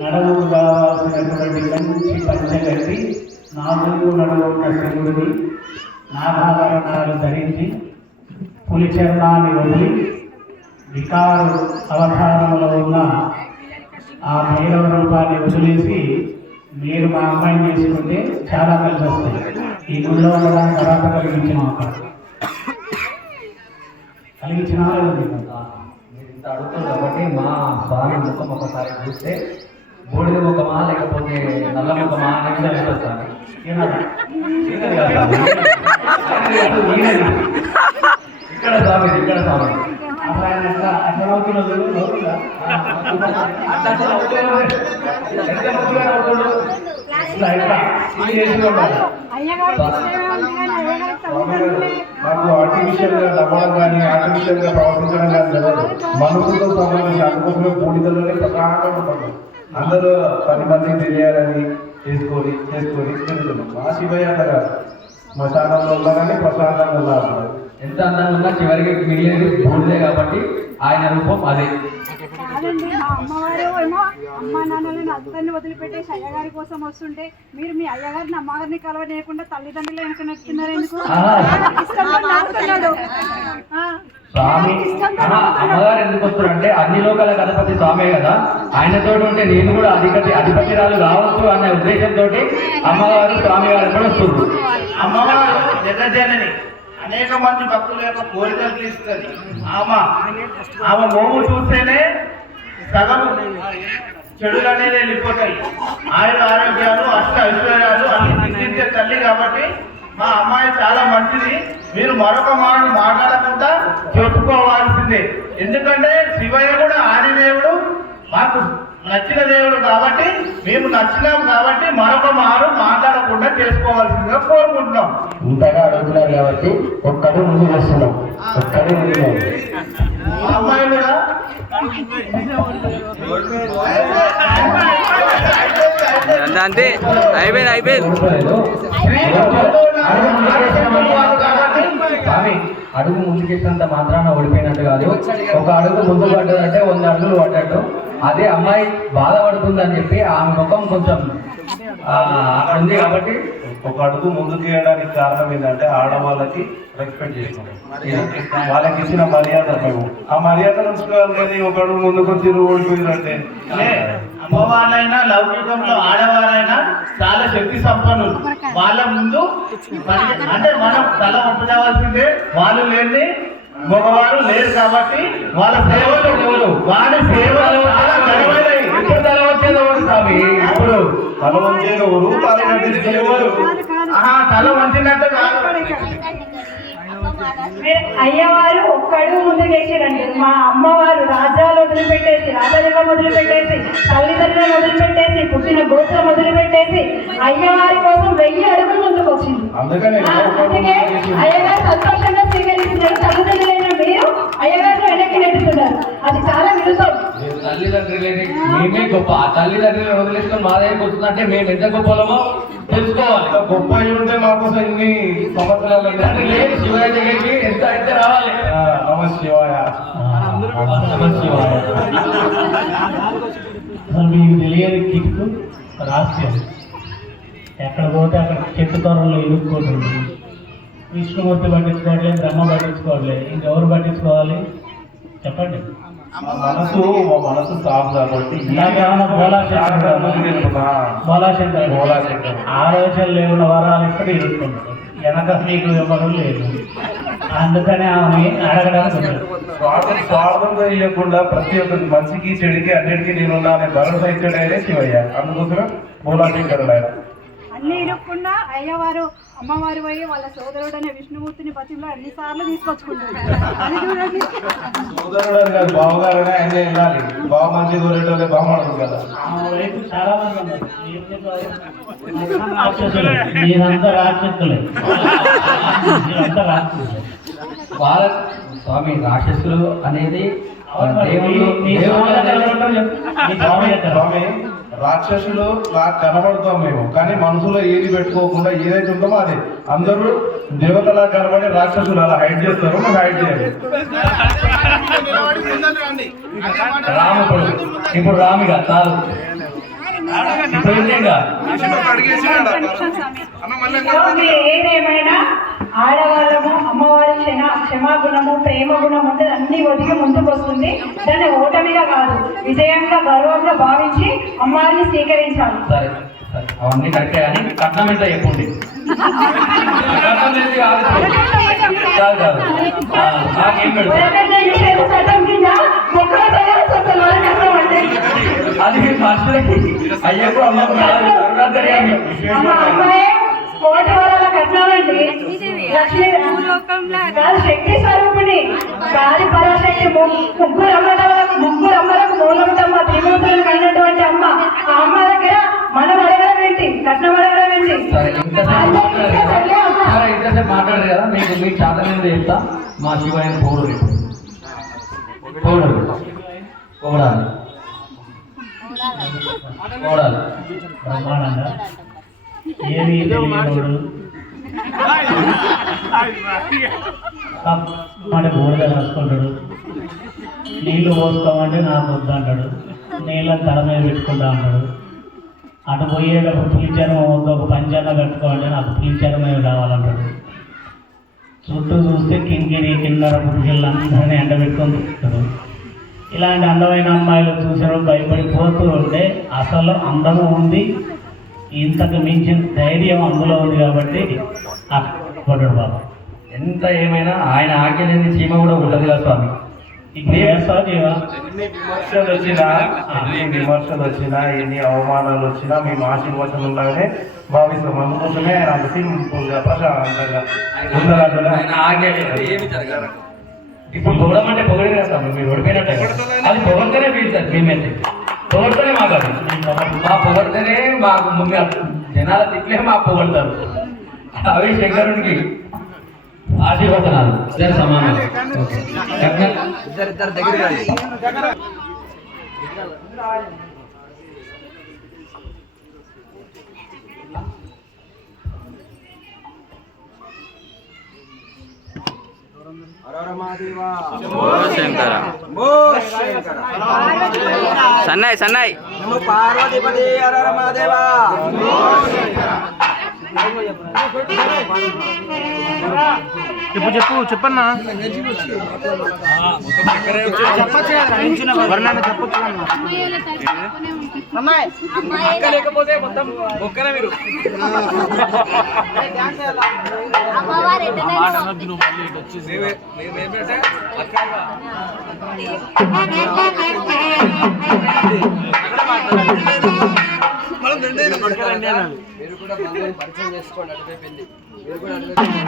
నడవుకు కావాల్సినటువంటి మంచి పంచగట్టి నాలుగు నడువున్న శివుడిని నాగాభరణాలు ధరించి పులి చర్మాన్ని వదిలి వికారు అవతారంలో ఉన్న ఆ భైరవ రూపాన్ని వదిలేసి మీరు మా అమ్మాయిని చేసుకుంటే చాలా కలిసి వస్తాయి. ఈ గుడిలో ఉండడానికి తర్వాత కలిగించిన మీరు ఇంత అడుగుతుంది కాబట్టి మా స్వామి ముఖం ఒకసారి చూస్తే బూడిద ముఖమా లేకపోతే నల్ల ముఖమా అనేది తెలుస్తుంది. ఇక్కడ స్వామి ఇక్కడ స్వామి మాకు ఆర్టిఫిషియల్ గా నవ్వడం కానీ ఆర్టిఫిషియల్ గా ప్రవర్తించడం కానీ జరగదు. మనసుతో సంబంధించి అందుకోసమే పూడికలోనే ప్రధానంగా ఉంటుంది. అందరూ 10 మందికి తెలియాలని చేసుకొని తిరుగుతున్నాం. మా శివయ్య అంటారు శ్మశానంలో ఉన్నా కానీ ప్రశాంతంగా ఉన్నారు. ఎంత అందంగా ఉన్నా చివరికి మిగిలినది బూడిదే కాబట్టి ఆయన రూపం అదే. కాదండి, మా అమ్మవారు ఏమో అమ్మ నాన్నలను అందరిని వదిలిపెట్టేసి అయ్యగారి కోసం వస్తుంటే మీరు మీ అయ్యగారిని అమ్మగారిని కలవనీయకుండా తల్లిదండ్రులు వెనక నడుతున్నారు ఎందుకు? అమ్మగారు ఎందుకు వస్తున్నారు అంటే అన్ని లోకాల గణపతి స్వామి కదా, ఆయనతో ఉంటే నేను కూడా అధిపతిరాలు కావచ్చు అనే ఉద్దేశంతో అమ్మగారు స్వామి గారు కూడా వస్తున్నారు. అమ్మవారు జగజ్జనని అనేక మంది భక్తుల యొక్క కోరికలు తీస్తుంది. ఆమె మోము చూస్తేనే సగం చెడులు అనేది వెళ్ళిపోతాయి. ఆరోగ్యాలు అష్ట ఐశ్వర్యాలు అన్ని సిద్ధించే తల్లి కాబట్టి మా అమ్మాయి చాలా మంచిది. మీరు మరొక మాట మాట్లాడకుండా చెప్పుకోవాల్సిందే. ఎందుకంటే శివయ్య కూడా ఆదిదేవుడు, మాకు నచ్చిన దేవుడు కాబట్టి మేము నచ్చినాం కాబట్టి మరొక మారు మాట్లాడకుండా చేసుకోవాల్సిందిగా కోరుకుంటున్నాం. ఇంతగా అడుగుతున్నారు కాబట్టి ఒక్కడు ముందు వస్తున్నాం. ఒక్కడే ముందు అమ్మాయి కూడా అంతే అయిపోయింది. స్వామి అడుగు ముందుకెత్తినంత మాత్రాన ఓడిపోయినట్టు కాదు. ఒక అడుగు ముందు పడ్డదంటే 100 అడుగులు పడ్డట్టు. అదే అమ్మాయి బాధపడుతుందని చెప్పి ఆమె ముఖం కొంచెం అక్కడ ఉంది కాబట్టి ఒక అడుగు ముందుకు వేయడానికి కారణం ఏంటంటే ఆడవాళ్ళకి రెస్పెక్ట్ చేసుకుంటాం. వాళ్ళకి ఇచ్చిన మర్యాద మేము ఆ మర్యాద ఉంచుకోవాలి. కానీ ఒక అడుగు ముందుకు వచ్చి ఓడిపోయిందంటే అమ్మవారైనా లౌకికంలో ఆడవారైనా చాలా శక్తి సంపన్నులు. వాళ్ళ ముందు అంటే మనం తల ఒప్పుకోవాల్సిందే. వాళ్ళు లేని మగవారు లేరు కాబట్టి వాళ్ళ సేవలు వారి సేవలు చాలా ఘనమైనవి. తల వచ్చేది స్వామి ఇప్పుడు తల వంచేది ఎవరు, తల కట్టించేది ఎవరు? తల వంచినట్టు కాదు. అయ్యవారు ఒక్కడు ముందుకేసారండి. మా అమ్మవారు రాజ్యాలు వదిలిపెట్టేసి, రాజరికం వదిలిపెట్టేసి, తల్లిదండ్రులను వదిలిపెట్టేసి, పుట్టిన గోత్రం వదిలిపెట్టేసి అయ్యవారి కోసం 1000 అడుగులు ముందుకు వచ్చింది. అందుకే అయ్యగారు సంతోషంగా స్వీకరిస్తున్నారు. తల్లిదండ్రులైన మీరు అయ్యగారు వెనక్కి నెట్టుతున్నారు. అది చాలా విరుద్ధం. తల్లిదండ్రులని మేమే గొప్ప. ఆ తల్లిదండ్రులను వదిలేసుకొని మా దగ్గరికి వస్తుందంటే మేము ఎంత గొప్పలమో తెలుసుకోవాలి. గొప్ప అయి ఉంటే మా కోసం ఇన్ని సంవత్సరాలు శివయ్య దగ్గరికి ఎంత అయితే రావాలి. నమశివాయ. మీకు తెలియని కిట్టు రహస్యం. ఎక్కడ పోతే అక్కడ చెట్టు తొరల్లో ఇరుక్కోతుంది. విష్ణుమూర్తి పట్టించుకోవట్లేదు, బ్రహ్మ పట్టించుకోవట్లేదు, ఇంకెవరు పట్టించుకోవాలి చెప్పండి? మా మనసు సాఫ్ కాబట్టి ఆలోచన లేవున్న వరాలు ఇక్కడ ఇరుక్కుంటారు. వెనక మీకు ఎవరు లేదు. అందుకనే ఆమె అడగడానికి స్వార్థంగా ఇవ్వకుండా ప్రతి ఒక్కరికి మంచికి చెడుకి అన్నిటికీ నేను అనే భరోసా ఇచ్చాడే శివయ్య. అందుకోసమే మూలాశంకరుడు ఆయన. అన్ని ఇరుక్కుండా అయ్యవారు అమ్మవారు పోయి వాళ్ళ సోదరుడు అనే విష్ణుమూర్తిని బతిలో అన్నిసార్లు తీసుకొచ్చుకుంటారు. అది చూడండి. సోదరుడు కాదు, బావగారనే ఆయన వెళ్ళాలి. బావ మంచి కోరేటోళ్ళే బావ మాడదు కదా. చాలా మంది ఉన్నారు. మీరంతా రాక్షసులే. వాళ్ళ స్వామి రాక్షసులు అనేది రాక్షసులు నాకు కనబడతాం మేము, కానీ మనసులో ఏది పెట్టుకోకుండా ఏదైతే ఉంటామో అది. అందరూ దేవతలా కనబడి రాక్షసులు అలా హైడ్ చేస్తారు, మాకు హైడ్ చేయాలి. రాముడు ఇప్పుడు రామిగా చాలు ఏదేమైనా ఆడవాళ్ళము అమ్మవారి క్షమాగుణము ప్రేమ గుణం ఉంటుంది, అన్ని ఒదిగి ముందుకు వస్తుంది. దాన్ని ఓటమిగా కాదు, విజయంగా గౌరవంగా భావించి అమ్మవారిని స్వీకరించాలి. సరే సరే, అవన్నీ కరెక్టే కానీ కట్నం ఎంత చెప్పండి. కట్నం ఏంటి కాదు కాదు, నాకేం పెడతారు అది మనుషులకి అయ్యకు అమ్మకు కోటివారాల కట్నాలండి. లక్ష్మీ శక్తి స్వరూపిణి గాలి పరాశక్తి ముగ్గురు అమ్మలకు మూలముతమ్మ త్రిమూర్తులకు అయినటువంటి అమ్మ. ఆ అమ్మ దగ్గర మనం అడగడం ఏంటి, కట్నం అడగడం ఏంటి? ఇంతసేపు మాట్లాడారు కదా, మీకు చాలా మంది చెప్తా. మా శివయ్య పౌరుడు పౌడాలి బ్రహ్మాండంగా ఏది తెలియనోడు మన బోర్డు రాసుకుంటాడు. నీళ్లు పోసుకోమంటే నాకు వద్దంటాడు, నీళ్ళని తల మీద పెట్టుకుంటా అంటాడు. అటు పోయేటప్పుడు పులిచర్మం వద్దు, ఒక పంచాన్న కట్టుకోమంటే నాకు పులిచర్మమే కావాలంటాడు. చుట్టూ చూస్తే కింగిరి కిన్నర పురుషులందరినీ ఎండబెట్టుకొని చూస్తాడు. ఇలాంటి అందమైన అమ్మాయిలు చూసినప్పుడు భయపడిపోతూ ఉంటే అసలు అందము ఉంది, ఇంతకు మించిన ధైర్యం అందులో ఉంది కాబట్టి అక్కడ బాబా. ఎంత ఏమైనా ఆయన ఆజ్ఞ లేని చీమ కూడా ఉండదు కదా స్వామి. ఇప్పుడు చేస్తావా జీవా? ఎన్ని విమర్శలు వచ్చినా ఎన్ని అవమానాలు వచ్చినా మేము ఆశీర్వచనంలాగానే భావిస్తాం. అందుకోసమే ఆయన సింపుల్గా ప్రశాంతంగా ఆయన ఆజ్ఞ లేదు, ఏమి జరగాలి. ఇప్పుడు పొగడమంటే పొగడే కదా స్వామి, మీరు ఓడిపోయినట్టే కదా. అది పొగడితేనే పీలుతుంది, మేమైతే పొగడితేనే మాకు మా పొగడితేనే మాకు జనాల తిట్లే మాకు పొగడతారు. అవి శంకరునికి ఆశీర్వచనాలు ఇద్దరు సమానం. ఇద్దరు దగ్గర సన్నాయి సన్నాయి పార్వతిపతి హర మహాదేవా. చెప్పన్నా లేకపోతే మొత్తం ఒక్కనే మీరు మీరు కూడా పరిచయం చేసుకోండి. అటువైపోయింది మీరు కూడా పిల్లలు